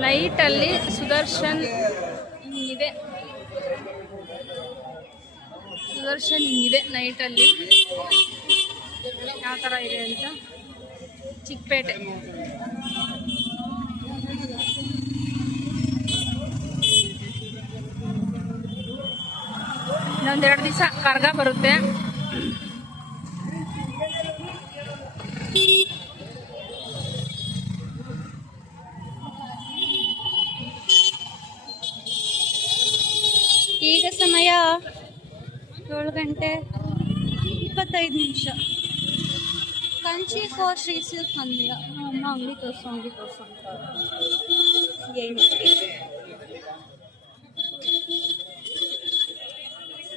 ನೈಟಲ್ಲಿ ಸುದರ್ಶನ್ ಇದೆ. ಸುದರ್ಶನ್ ಇದೆ ನೈಟಲ್ಲಿ ಯಾವ ಥರ ಇದೆ ಅಂತ. ಚಿಕ್ಕಪೇಟೆ ಇನ್ನೊಂದೆರಡು ದಿವಸ ಕರ್ಗ ಬರುತ್ತೆ. ಈಗ ಸಮಯ 7:25. ಕಂಚಿಕೋ ಶ್ರೀ ಸಿಲ್ಕ್ ಮಂದಿರ. ಅಮ್ಮ ಅಂಗಡಿ ತೋರ್ಸೋ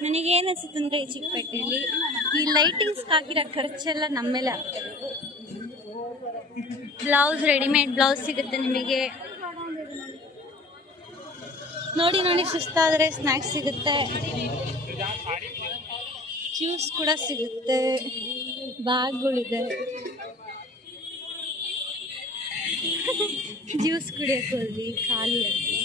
ನನಗೇನು ಅನಿಸುತ್ತಂದ್ರೆ ಈ ಚಿಕ್ಕಪೇಟೆಯಲ್ಲಿ ಈ ಲೈಟಿಂಗ್ಸ್ಗೆ ಹಾಕಿರೋ ಖರ್ಚೆಲ್ಲ ನಮ್ಮ ಮೇಲೆ ಆಗ್ತದೆ. ಬ್ಲೌಸ್ ರೆಡಿಮೇಡ್ ಬ್ಲೌಸ್ ಸಿಗುತ್ತೆ ನಿಮಗೆ. ನೋಡಿ ಸುಸ್ತಾದರೆ ಸ್ನ್ಯಾಕ್ಸ್ ಸಿಗುತ್ತೆ, ಜ್ಯೂಸ್ ಕೂಡ ಸಿಗುತ್ತೆ, ಬ್ಯಾಗ್ಗಳಿದೆ, ಜ್ಯೂಸ್ ಕುಡಿಯೋಕೆ ಹೋದ್ವಿ ಖಾಲಿ ಆಗಿ.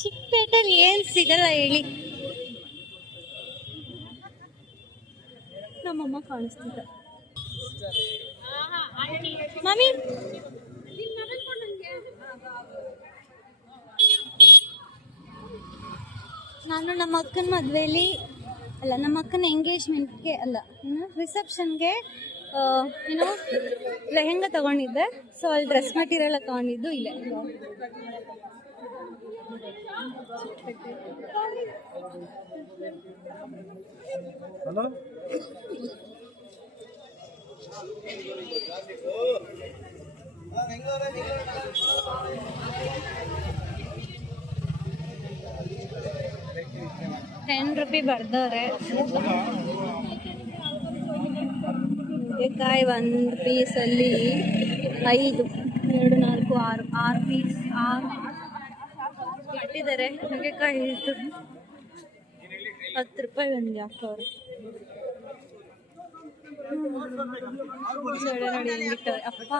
ಚಿಕ್ಕಪೇಟೆಯಲ್ಲಿ ಏನು ಸಿಗಲ್ಲ ಹೇಳಿ. ನಮ್ಮಮ್ಮ ಕಾಣಿಸ್ತಿದ್ದ. ಮಮ್ಮಿ ನಾನು ನಮ್ಮ ಅಕ್ಕನ ಮದುವೆಯಲ್ಲಿ ಅಲ್ಲ, ನಮ್ಮ ಅಕ್ಕನ ಎಂಗೇಜ್ಮೆಂಟ್ಗೆ ಅಲ್ಲ, ರಿಸೆಪ್ಷನ್ಗೆ ಲೆಹೆಂಗಾ ತಗೊಂಡಿದ್ದೆ. ಸೊ ಅಲ್ಲಿ ಡ್ರೆಸ್ ಮೆಟೀರಿಯಲ್ ತಗೊಂಡಿದ್ದು ಇಲ್ಲೇ. ಹಲೋ, ₹10 ಬರ್ದವ್ರೆ. ನುಗ್ಗೆಕಾಯಿ 1 ಪೀಸಲ್ಲಿ 5, 2, 4, 6 ಪೀಸ್ 6 ಇಟ್ಟಿದ್ದಾರೆ. ನುಗ್ಗೆಕಾಯಿ ಇಟ್ಟು ₹10 ಒಂದು ಹಾಕೋರು. ಸೊಳ್ಳೆ ನೋಡಿ ಹೆಂಗಿಟ್ಟವ್ರೆ ಅಪ್ಪ.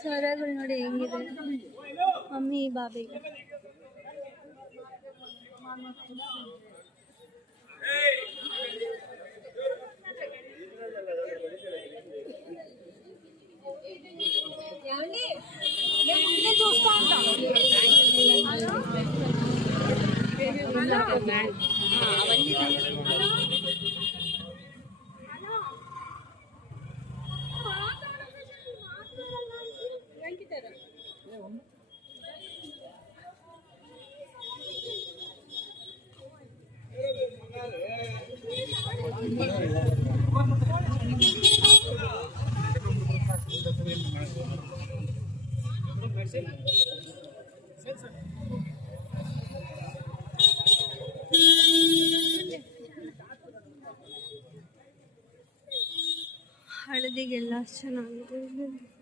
ಸೊಳ್ಳೆಗಳು ನೋಡಿ ಹೆಂಗಿದೆ. ಮಮ್ಮಿ ಬಾಬಿಗೆ చూస్తా ఉంటా. ಹಳದಿಗೆಲ್ಲ ಚೆನ್ನಾಗಿದೆ.